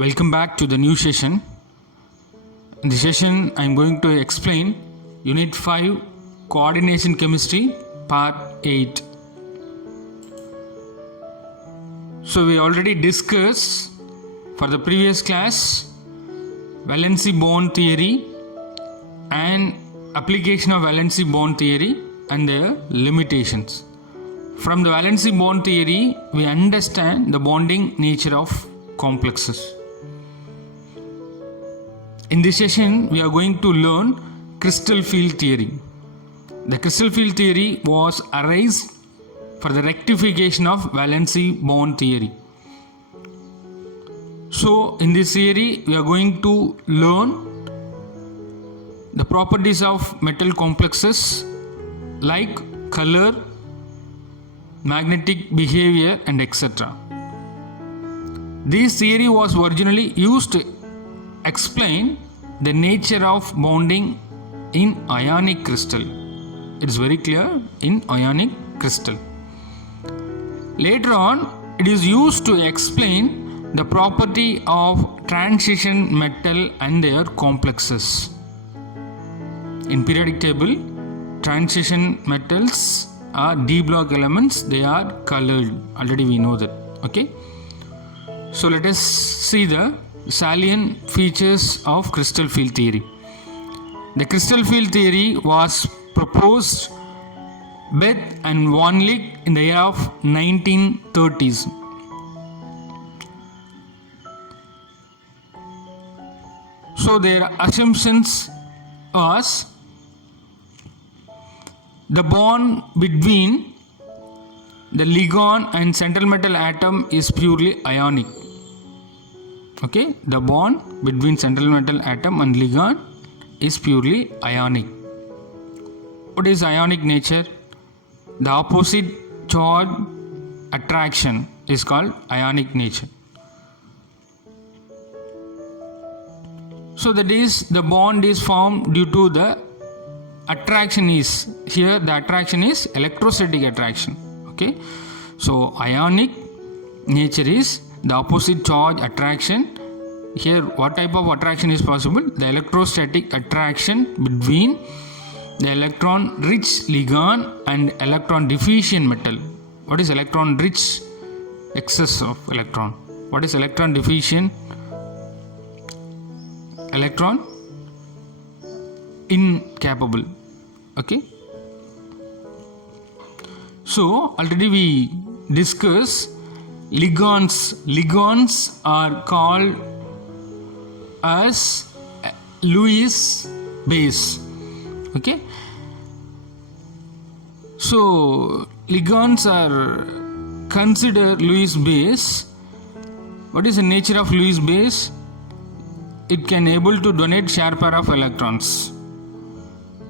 Welcome back to the new session. In this session, I am going to explain Unit 5 Coordination Chemistry Part 8. So we already discussed for the previous class valency bond theory and application of valency bond theory and their limitations. From the valency bond theory, we understand the bonding nature of complexes. In this session, we are going to learn crystal field theory. The crystal field theory was arised for the rectification of valency bond theory. So, in this theory, we are going to learn the properties of metal complexes like color, magnetic behavior, and etc. This theory was originally used to explain the nature of bonding in ionic crystal. It is very clear in ionic crystal. Later on, it is used to explain the property of transition metal and their complexes. In periodic table, transition metals are d block elements. They are colored. Already we know that. Okay. So let us see the salient features of crystal field theory. The crystal field theory was proposed Bethe and Van Lyck in the year of 1930s. So their assumptions was the bond between the ligand and central metal atom is purely ionic. Okay, the bond between central metal atom and ligand is purely ionic. What is ionic nature? The opposite charge attraction is called ionic nature. So that is, the bond is formed due to the attraction is, here the attraction is electrostatic attraction. Okay, so ionic nature is the opposite charge attraction. Here what type of attraction is possible? The electrostatic attraction between the electron rich ligand and electron deficient metal. What is electron rich? Excess of electron. What is electron deficient? Electron incapable. Okay. So already we discussed ligands. Ligands are called as Lewis base. Okay. So ligands are considered Lewis base. What is the nature of Lewis base? It can able to donate share pair of electrons.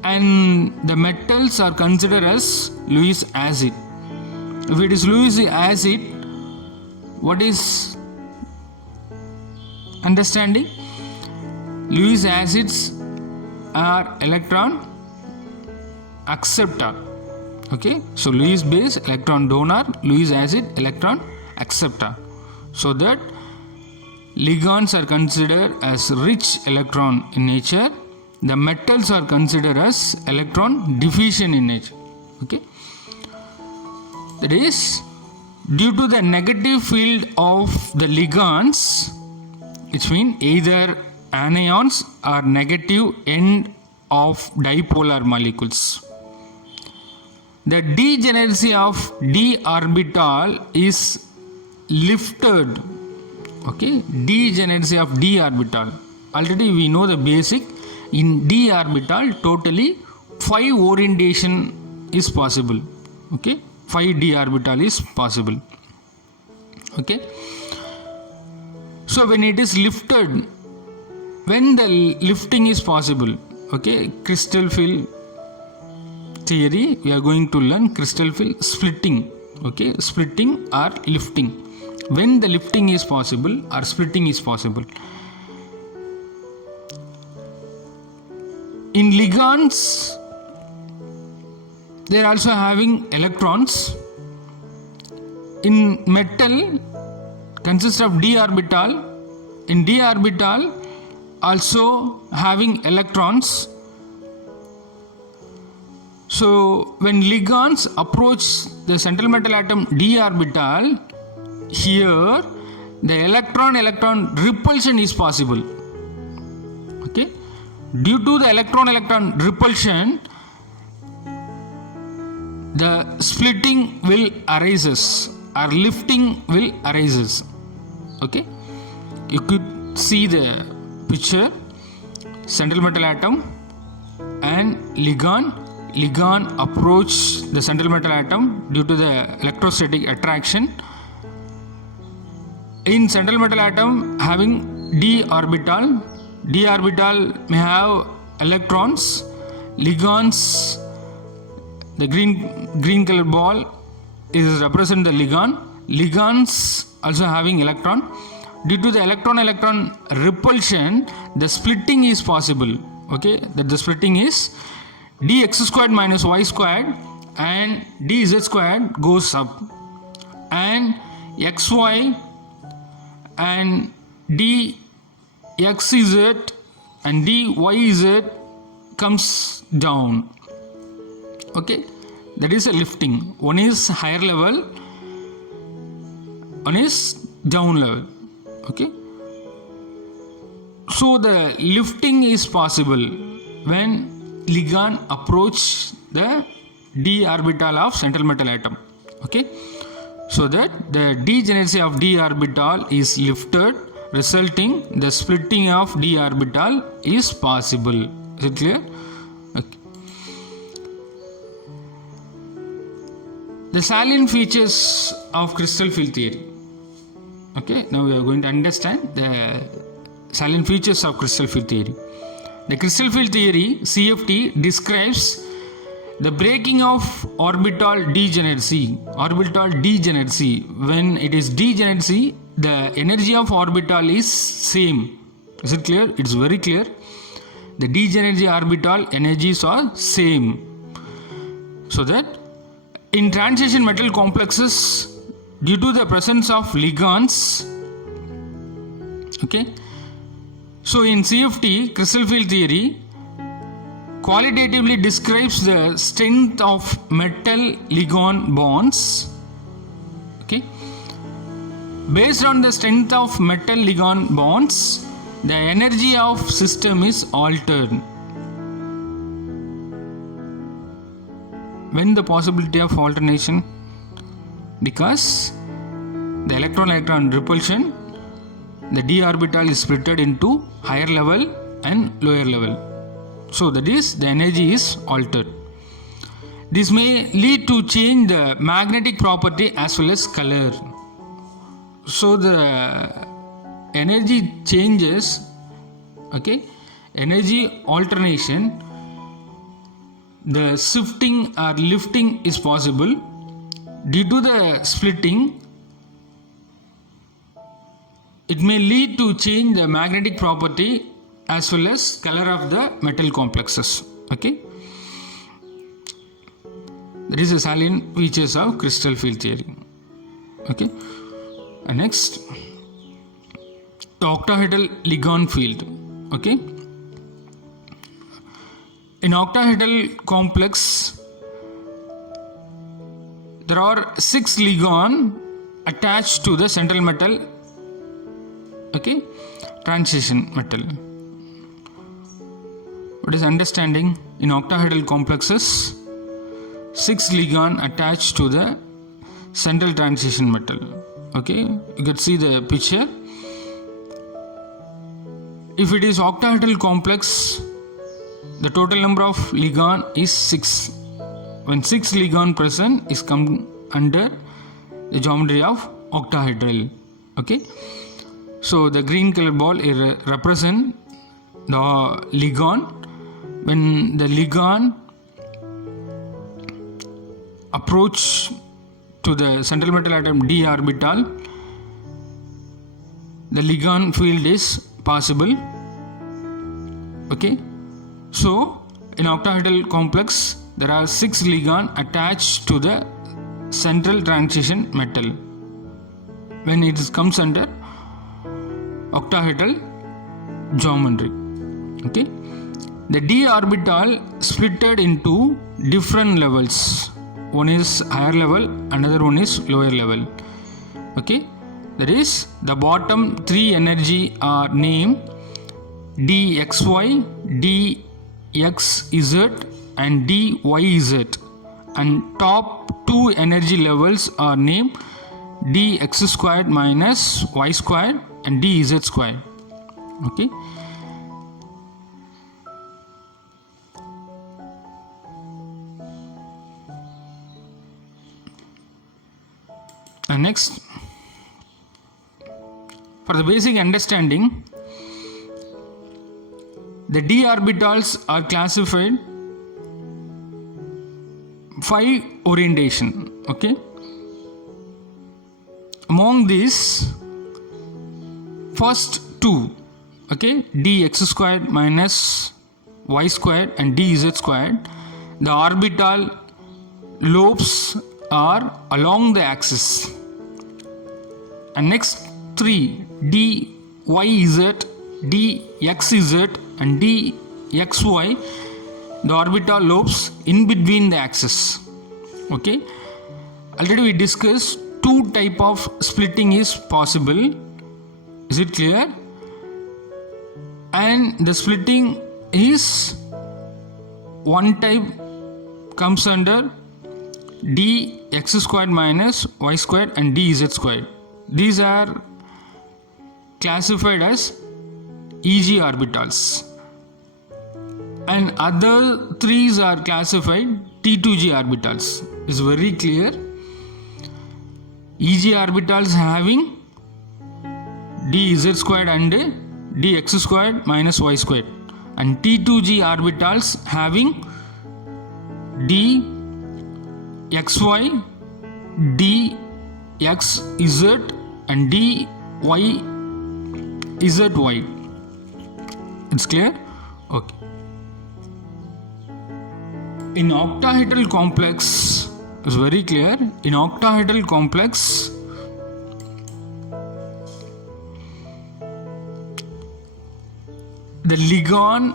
And the metals are considered as Lewis acid. If it is Lewis acid, what is understanding? Lewis acids are electron acceptor. Okay, so Lewis base electron donor, Lewis acid electron acceptor. So that ligands are considered as rich electron in nature. The metals are considered as electron deficient in nature. Okay, that is, due to the negative field of the ligands, which means either anions or negative end of dipolar molecules, the degeneracy of d orbital is lifted. Okay, degeneracy of d orbital. Already we know the basic. In d orbital, totally 5 orientation is possible. Okay, 5 d orbital is possible. Okay, so when it is lifted, when the lifting is possible, okay, crystal field theory, we are going to learn crystal field splitting. Okay, splitting or lifting. When the lifting is possible or splitting is possible. In ligands, they are also having electrons. In metal, consists of d orbital in d orbital also having electrons. So when ligands approach the central metal atom d orbital, here the electron repulsion is possible. Okay, due to the electron repulsion, the splitting will arises or lifting will arises. Okay, you could see the picture: central metal atom and ligand approach the central metal atom due to the electrostatic attraction. In central metal atom having d orbital may have electrons. Ligands, the green color ball is represent the ligands also having electron. Due to the electron repulsion, the splitting is possible. Okay, that the splitting is dx squared minus y squared and dz squared goes up, and xy and dxz and dyz comes down. Okay, that is a lifting. One is higher level, one is down level. Okay, so the lifting is possible when ligand approach the d orbital of central metal atom. Okay, so that the degeneracy of d orbital is lifted, resulting the splitting of d orbital is possible. Is it clear? Okay. The salient features of crystal field theory. Okay, now we are going to understand the salient features of crystal field theory. The crystal field theory, CFT, describes the breaking of orbital degeneracy. When it is degeneracy, the energy of orbital is same. Is it clear? It's very clear. The degeneracy orbital energies are same. So that in transition metal complexes, due to the presence of ligands, okay, so in CFT, crystal field theory qualitatively describes the strength of metal ligand bonds. Okay, based on the strength of metal ligand bonds, the energy of system is altered. When the possibility of alternation? Because the electron repulsion, the d orbital is splitted into higher level and lower level. So that is, the energy is altered. This may lead to change the magnetic property as well as color. So the energy changes. Okay, energy alternation, the shifting or lifting is possible. Due to the splitting, it may lead to change the magnetic property as well as color of the metal complexes. Okay, that is the salient features of crystal field theory. Okay, and next, the octahedral ligand field. Okay, in octahedral complex, there are 6 ligands attached to the central metal. Okay, transition metal. What is understanding? In octahedral complexes, 6 ligands attached to the central transition metal. Okay, you can see the picture. If it is octahedral complex, the total number of ligand is 6. When 6 ligand present is come under the geometry of octahedral. Okay, so the green color ball represent the ligand. When the ligand approach to the central metal atom d orbital, the ligand field is possible. Okay, so in octahedral complex, there are 6 ligands attached to the central transition metal. When it comes under octahedral geometry. Okay, the d orbital splitted into different levels. One is higher level, another one is lower level. Okay, that is the bottom three energy are named dxy, dxz and dyz, and top two energy levels are named dx squared minus y squared and dz squared. Okay, and next, for the basic understanding, the d orbitals are classified 5 orientation. Okay, among these, first two, okay, dx squared minus y squared and dz squared, the orbital lobes are along the axis. And next three, dyz, dxz and dxy, the orbital lobes in between the axis. Okay, already we discussed two type of splitting is possible. Is it clear? And the splitting is one type comes under dx squared minus y squared and dz squared. These are classified as EG orbitals, and other threes are classified T2G orbitals. Is very clear. EG orbitals having dz squared and dx squared minus y squared, and T2G orbitals having dxy, dxz and dyzy. It's clear? Okay. In octahedral complex, it's very clear. In octahedral complex, the ligand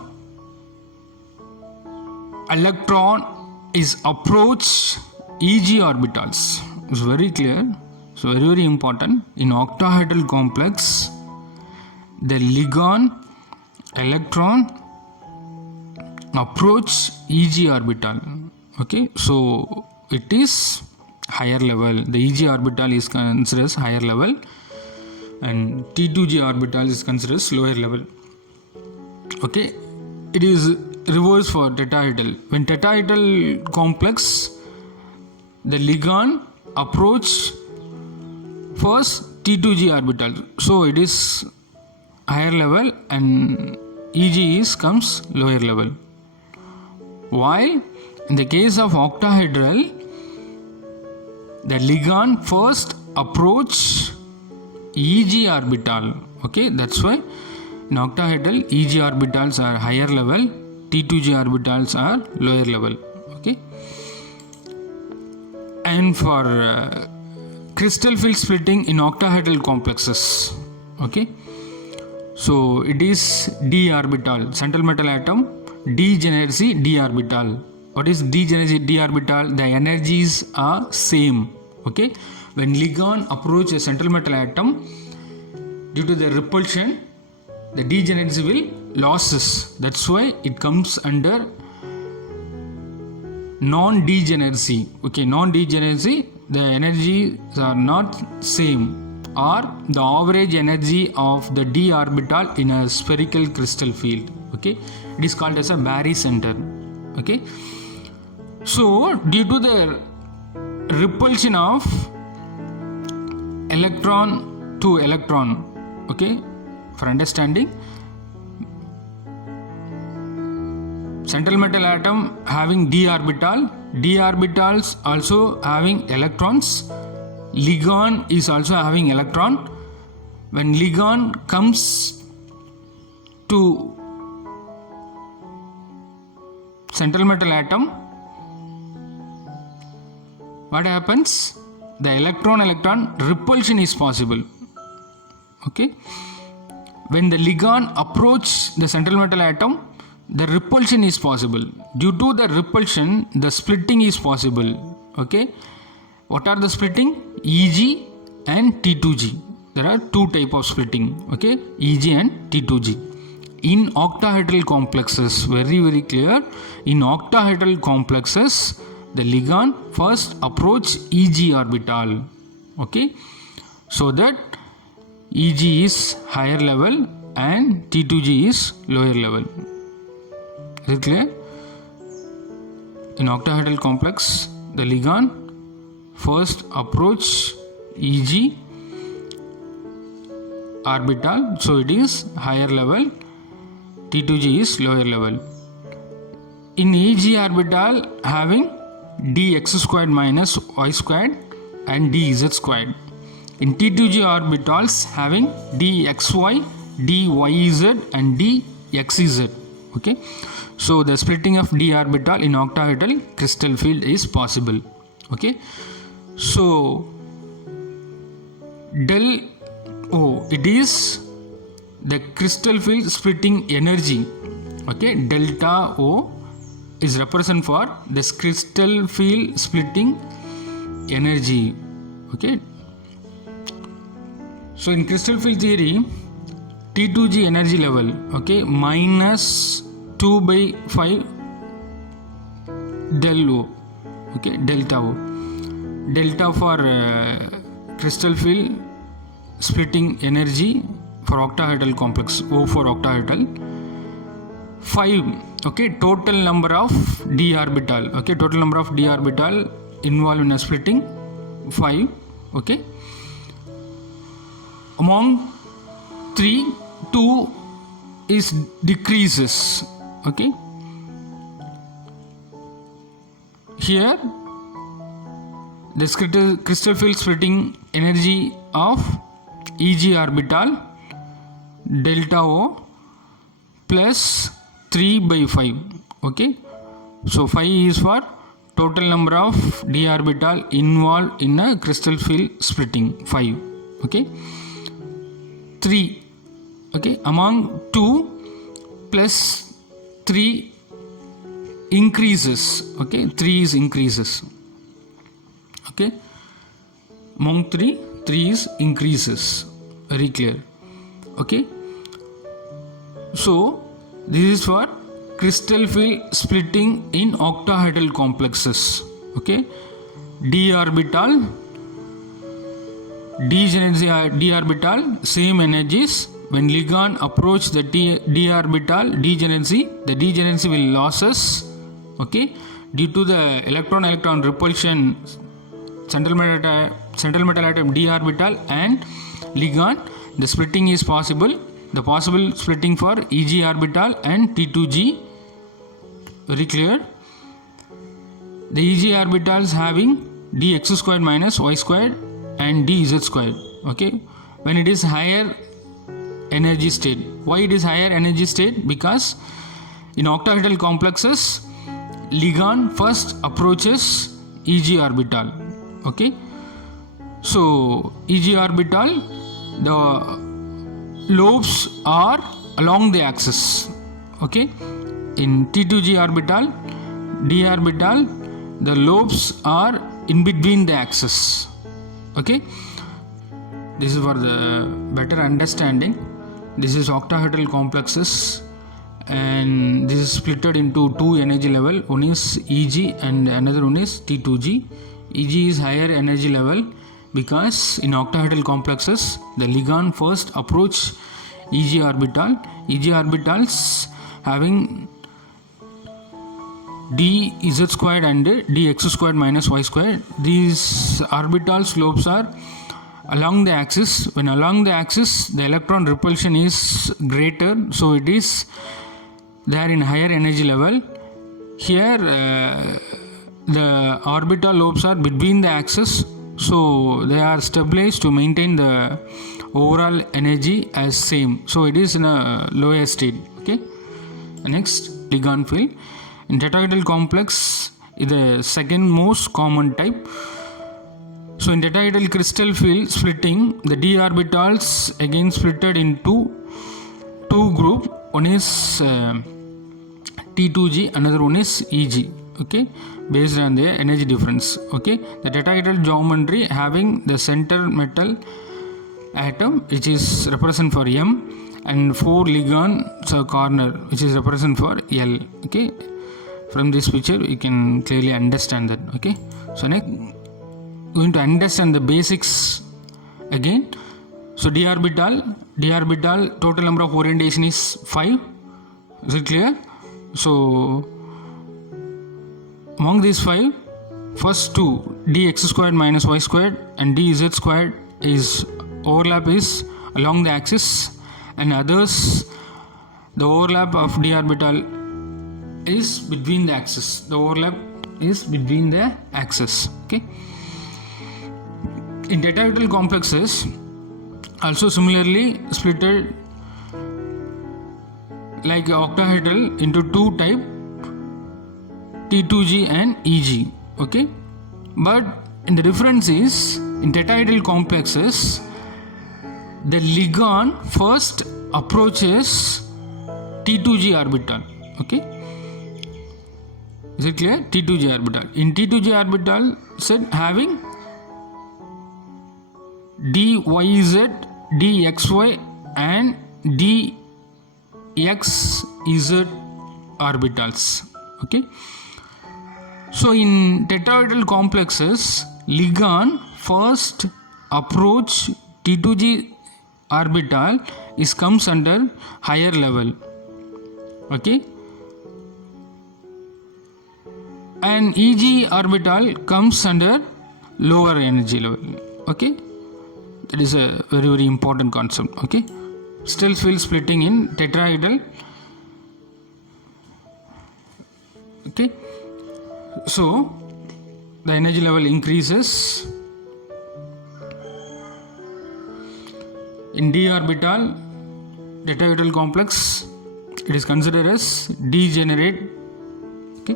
electron is approach EG orbitals. It's very clear. So very important. In octahedral complex, the ligand electron approach EG orbital. Okay, so it is higher level. The EG orbital is considered as higher level, and T2G orbital is considered as lower level. Okay, it is reverse for tetrahedral. When tetrahedral complex, the ligand approach first T2G orbital, so it is higher level, and EG is comes lower level. While in the case of octahedral, the ligand first approach EG orbital. Okay, that's why in octahedral EG orbitals are higher level, T2G orbitals are lower level. Okay, and for crystal field splitting in octahedral complexes. Okay, so it is d orbital, central metal atom, degeneracy d orbital. What is degeneracy d orbital? The energies are same. Okay, when ligand approach a central metal atom, due to the repulsion, the degeneracy will losses. That's why it comes under non-degeneracy. Okay, non-degeneracy, the energies are not same, or the average energy of the d orbital in a spherical crystal field. Okay, it is called as a barycenter. Okay, so due to the repulsion of electron to electron, okay, for understanding, central metal atom having d orbital, d orbitals also having electrons, ligand is also having electron. When ligand comes to central metal atom, what happens? The electron repulsion is possible. Okay, when the ligand approach the central metal atom, the repulsion is possible. Due to the repulsion, the splitting is possible. Okay, what are the splitting? Eg and T2G. There are two type of splitting. Okay, Eg and T2G. In octahedral complexes, very clear. In octahedral complexes, the ligand first approach Eg orbital. Okay, so that Eg is higher level and T2G is lower level. Is it clear? In octahedral complex, the ligand first approach Eg orbital, so it is higher level, T2G is lower level. In Eg orbital having dx squared minus y squared and dz squared. In T2G orbitals having dxy, dyz and dxz. Okay, so the splitting of d orbital in octahedral crystal field is possible. Okay, so del O, it is the crystal field splitting energy. Okay, delta O is represent for this crystal field splitting energy. Okay, so in crystal field theory, T2G energy level, okay, minus 2 by 5 del O, okay, delta O. Delta for crystal field splitting energy for octahedral complex, O for octahedral. 5, okay, total number of d orbital, okay, total number of d orbital involved in a splitting 5, okay. Among 3, 2 is decreases. Okay, here this crystal field splitting energy of Eg orbital delta O plus 3 by 5. Okay, so 5 is for total number of d orbital involved in a crystal field splitting 5. Okay, 3, okay, among 2 plus 3 increases. Okay, 3 is increases. Okay, among 3 is increases. Very clear. Okay, so this is for crystal field splitting in octahedral complexes. Okay, d orbital, d orbital, same energies. When ligand approach the d orbital, degeneracy, the degeneracy will losses. Okay, due to the electron repulsion, central metal atom d orbital and ligand, the splitting is possible. The possible splitting for Eg orbital and T2G. Very clear. The Eg orbitals having dx squared minus y squared and dz squared. Okay, when it is higher energy state. Why it is higher energy state? Because in octahedral complexes, ligand first approaches Eg orbital. Okay, so Eg orbital, the lobes are along the axis. Okay, in T2G orbital, d orbital, the lobes are in between the axis. Okay, this is for the better understanding. This is octahedral complexes and this is splitted into two energy level. One is Eg and another one is T2G. Eg is higher energy level because in octahedral complexes the ligand first approach Eg orbital. Eg orbitals having dz squared and dx squared minus y squared. These orbital slopes are along the axis. When along the axis, the electron repulsion is greater, so it is there in higher energy level. Here the orbital lobes are between the axis, so they are stabilized to maintain the overall energy as same, so it is in a lower state. Okay, next, ligand field in tetrahedral complex is the second most common type. So in tetrahedral crystal field splitting, the d orbitals again splitted into two group, one is T2G, another one is EG, okay, based on the energy difference. Okay, the tetrahedral geometry having the center metal atom which is represent for M, and 4 ligands or corner which is represent for L. Okay, from this picture you can clearly understand that. Okay, so next going to understand the basics again. So d orbital total number of orientation is 5. Is it clear? So among these 5, first 2 dx squared minus y squared and dz squared is overlap is along the axis, and others the overlap of d orbital is between the axis. The overlap is between the axis. Okay. In tetrahedral complexes also similarly splitted like octahedral into 2 type, T2G and EG. Okay, but in the difference is in tetrahedral complexes the ligand first approaches T2G orbital. Okay, is it clear? T2G orbital. In T2G orbital set having dyz, dxy and dxz orbitals. Okay, so in tetrahedral complexes ligand first approach T2G orbital is comes under higher level. Okay, and EG orbital comes under lower energy level. Okay, that is a very, very important concept. Okay, still field splitting in tetrahedral. Okay, so the energy level increases. In d orbital tetrahedral complex it is considered as degenerate. Okay,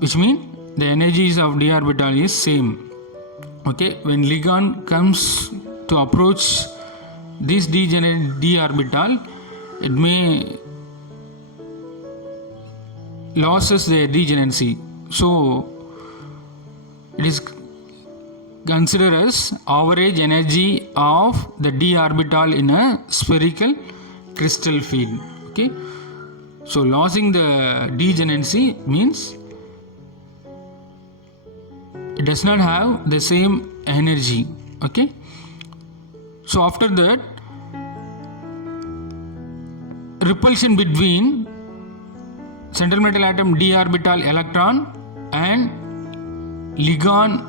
which means the energies of d orbital is same. Okay, when ligand comes to approach this degenerate d orbital, it may loses their degeneracy. So it is considered as average energy of the d orbital in a spherical crystal field. Okay, so losing the degeneracy means it does not have the same energy. Okay, so after that repulsion between central metal atom d orbital electron and ligand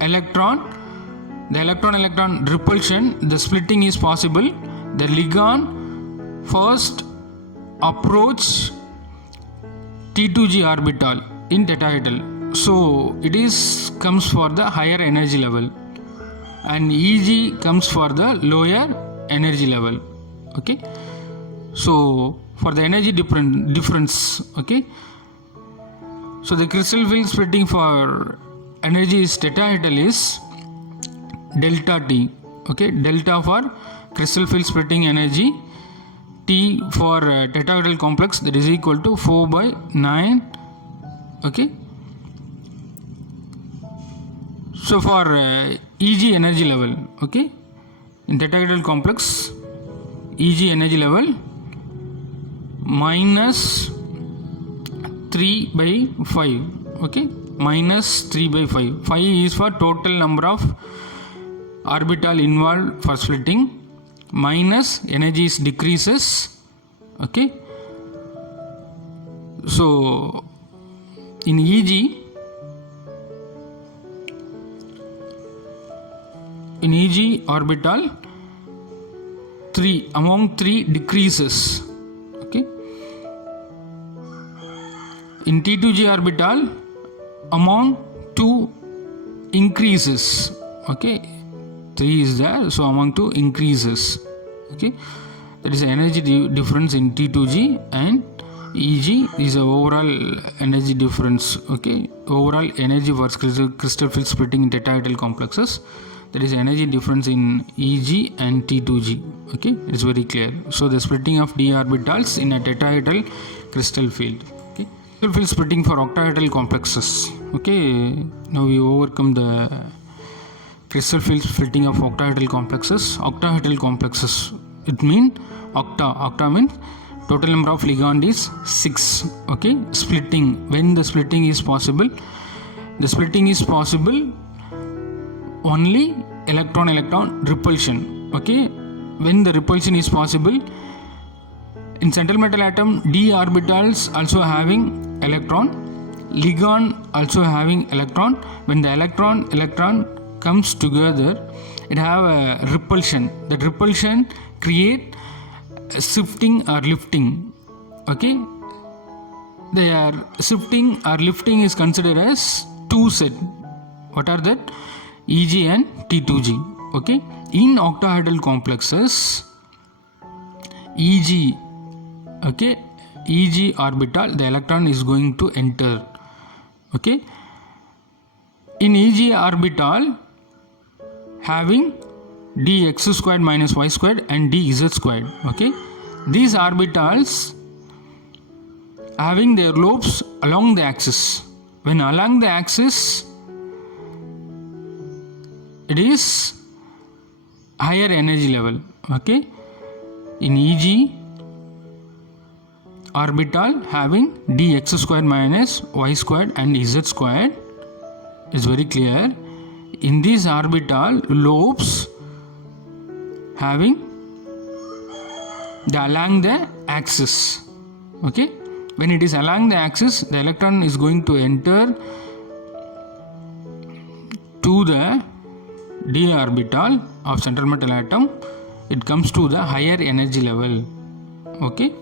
electron, the electron repulsion, the splitting is possible. The ligand first approach T2G orbital in tetrahedral, so it is comes for the higher energy level, and EG comes for the lower energy level. Okay, so for the energy difference. Okay, so the crystal field splitting for energy is tetrahedral is delta T. Okay, delta for crystal field splitting energy, T for tetrahedral complex, that is equal to 4/9. Okay, so for EG energy level, okay, in tetrahedral complex EG energy level minus 3/5. Okay, minus 3/5. 5 is for total number of orbital involved for splitting, minus energy is decreases. Okay, so in EG orbital 3 among 3 decreases. Okay, in T2G orbital among 2 increases. Okay, 3 is there, so among 2 increases. Okay, that is the energy difference in T2G and EG is the overall energy difference. Okay, overall energy for crystal field splitting in tetrahedral complexes. there is energy difference in Eg and T2G. Okay, it's very clear. So the splitting of d orbitals in a tetrahedral crystal field. Okay, crystal field splitting for octahedral complexes. Okay, now we overcome the crystal field splitting of octahedral complexes. Octahedral complexes, it means octa means total number of ligand is 6. Okay, splitting, when the splitting is possible, the splitting is possible only electron repulsion. Okay, when the repulsion is possible, in central metal atom d orbitals also having electron, ligand also having electron. When the electron comes together, it have a repulsion. That repulsion create shifting or lifting. Okay, their shifting or lifting is considered as two set. What are that? Eg and T2G. Okay, in octahedral complexes, Eg, okay, Eg orbital, the electron is going to enter. Okay, in Eg orbital having dx squared minus y squared and dz squared. Okay, these orbitals having their lobes along the axis. When along the axis, it is higher energy level. Okay, in Eg orbital having dx squared minus y squared and z squared is very clear. In these orbital lobes having along the axis. Okay, when it is along the axis, the electron is going to enter to the d orbital of central metal atom. It comes to the higher energy level. Okay,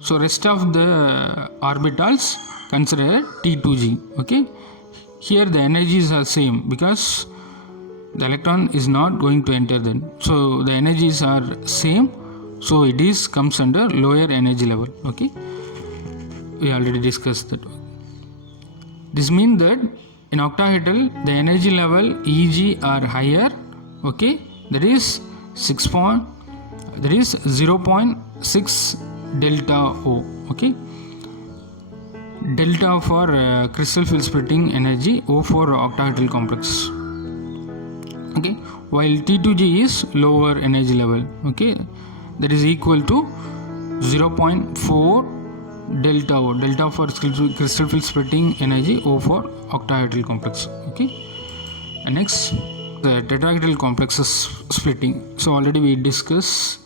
so rest of the orbitals consider T2G. Okay, here the energies are same because the electron is not going to enter then. So the energies are same. So it is comes under lower energy level. Okay, we already discussed that. This means that in octahedral the energy level Eg are higher. Okay, that is 0.6 delta O. Okay, delta for crystal field splitting energy, O for octahedral complex. Okay, while T2G is lower energy level. Okay, that is equal to 0.4 delta O, delta for crystal field splitting energy, O for octahedral complex. Okay, and next the tetrahedral complexes splitting. So already we discussed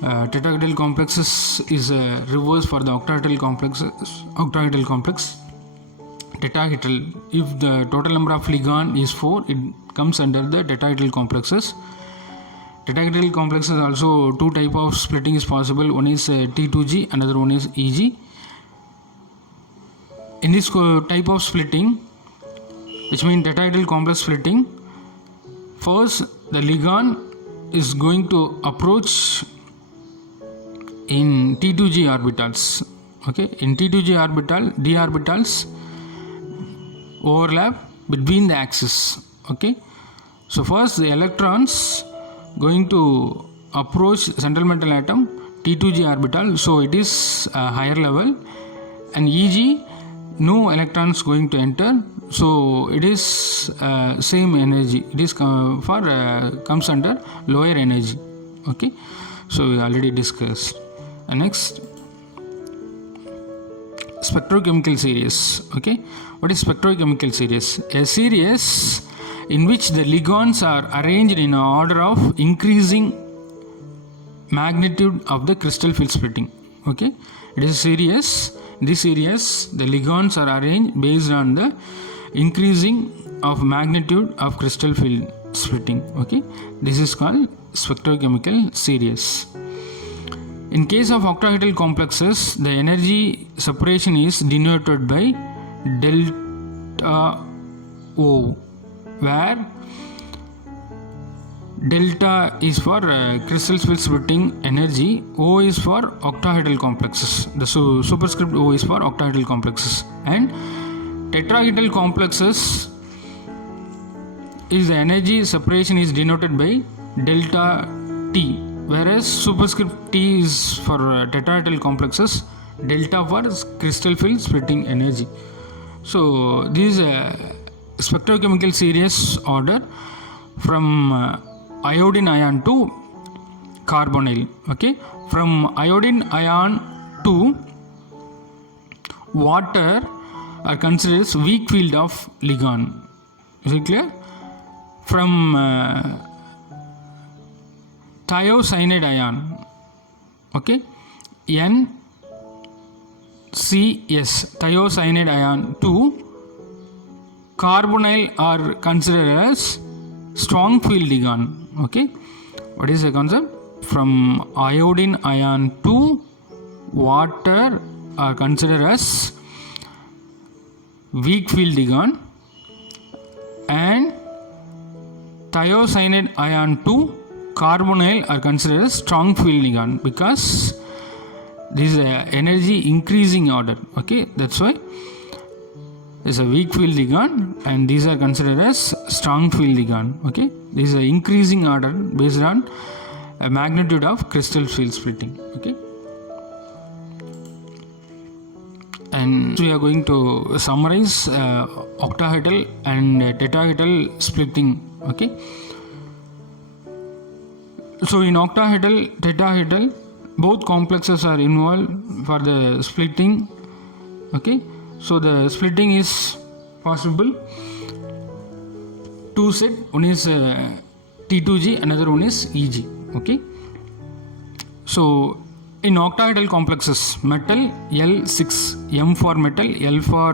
tetrahedral complexes is a reverse for the octahedral complex. Tetrahedral, if the total number of ligand is 4, it comes under the tetrahedral complexes. Tetrahedral complexes also two type of splitting is possible. One is T2G, another one is Eg. In this type of splitting, which means tetrahedral complex splitting, first the ligand is going to approach in T2G orbitals. Okay, in T2G orbital, d orbitals overlap between the axis. Okay, so first the electrons going to approach central metal atom T2G orbital, so it is a higher level, and Eg no electrons going to enter, so it is same energy. It is comes under lower energy. Okay, so we already discussed. And next, spectrochemical series. Okay, what is spectrochemical series? A series in which the ligands are arranged in an order of increasing magnitude of the crystal field splitting. Okay, it is a series. In this series, the ligands are arranged based on the increasing of magnitude of crystal field splitting. Okay, this is called spectrochemical series. In case of octahedral complexes, the energy separation is denoted by delta O, where delta is for crystal field splitting energy, O is for octahedral complexes. The superscript O is for octahedral complexes, and tetrahedral complexes is the energy separation is denoted by delta T, whereas superscript T is for tetrahedral complexes, delta for crystal field splitting energy. So this is a spectrochemical series order from iodine ion to carbonyl. Okay, from iodine ion to water are considered as weak field of ligand. Is it clear? From thiocyanide ion, okay, NCS, thiocyanide ion to carbonyl are considered as strong field ligand. Okay, what is the concept? From iodine ion to water are considered as weak field ligand, and thiocyanide ion to carbonyl are considered as strong field ligand, because this is a energy increasing order. Okay, that's why is a weak field ligand and these are considered as strong field ligand. Okay, this is an increasing order based on a magnitude of crystal field splitting. Okay, and we are going to summarize octahedral and tetrahedral splitting. Okay, so in octahedral, tetrahedral, both complexes are involved for the splitting. Okay, so the splitting is possible. Two set, one is T2G, another one is EG. Okay, so in octahedral complexes, metal L6, M for metal, L for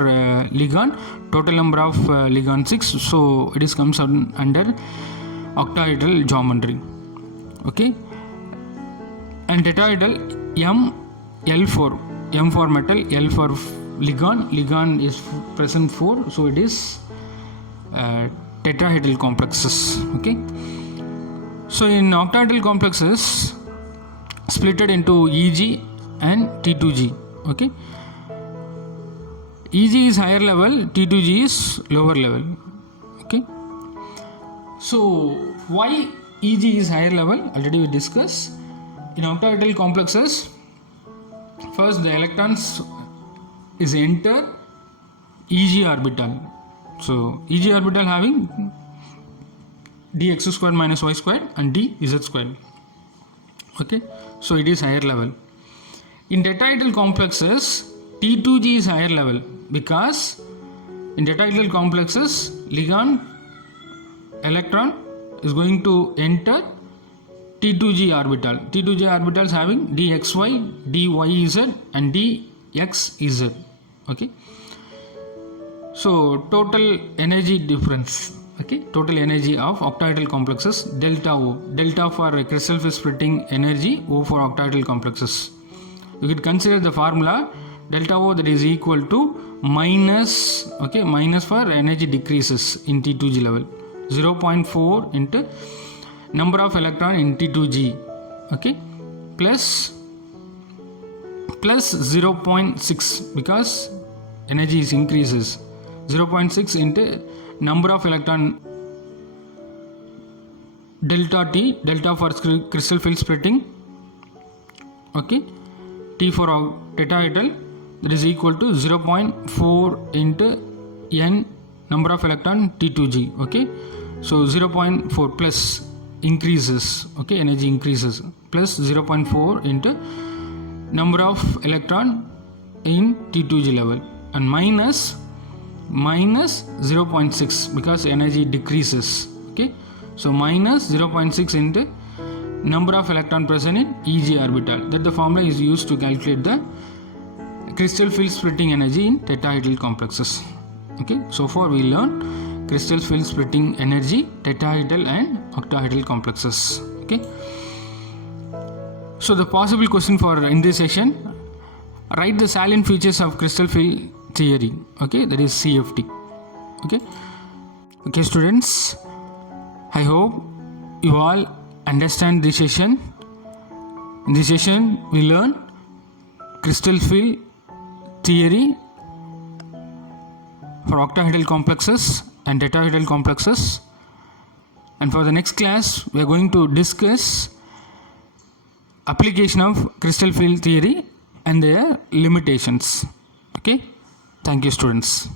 ligand, total number of ligand 6, so it is comes under octahedral geometry. Okay, and tetrahedral M, L for M for metal, L for ligand, ligand is present 4, so it is tetrahedral complexes. Okay, so in octahedral complexes splitted into EG and T2G. Okay, EG is higher level, T2G is lower level. Okay, so why EG is higher level? Already we discussed. In octahedral complexes, first the electrons is enter EG orbital. So EG orbital having dx squared minus y squared and dz squared. Okay, so it is higher level. In tetrahedral complexes, T2G is higher level, because in tetrahedral complexes ligand electron is going to enter T2G orbital. T2G orbitals having dxy, dyz and dxz. Okay, so total energy difference. Okay, total energy of octahedral complexes, delta O, delta for crystal field splitting energy, O for octahedral complexes. You could consider the formula delta O, that is equal to minus, okay, minus for energy decreases in T2G level, 0.4 into number of electron in T2G, okay, plus 0.6 because energy is increases, 0.6 into number of electron delta T, delta for crystal field splitting, okay, T for tetrahedral, that is equal to 0.4 into n number of electron T2G. Okay, so 0.4 plus increases, okay, energy increases, plus 0.4 into number of electron in T2G level, and minus 0.6 because energy decreases. Okay, so minus 0.6 into number of electron present in EG orbital. That the formula is used to calculate the crystal field splitting energy in tetrahedral complexes. Okay, so far we learned crystal field splitting energy, tetrahedral and octahedral complexes. Okay, so the possible question for in this section, write the salient features of crystal field theory. Okay, that is CFT. Okay, students, I hope you all understand this session. In this session we learn crystal field theory for octahedral complexes and tetrahedral complexes, And for the next class, we are going to discuss application of crystal field theory and their limitations. Okay, thank you students.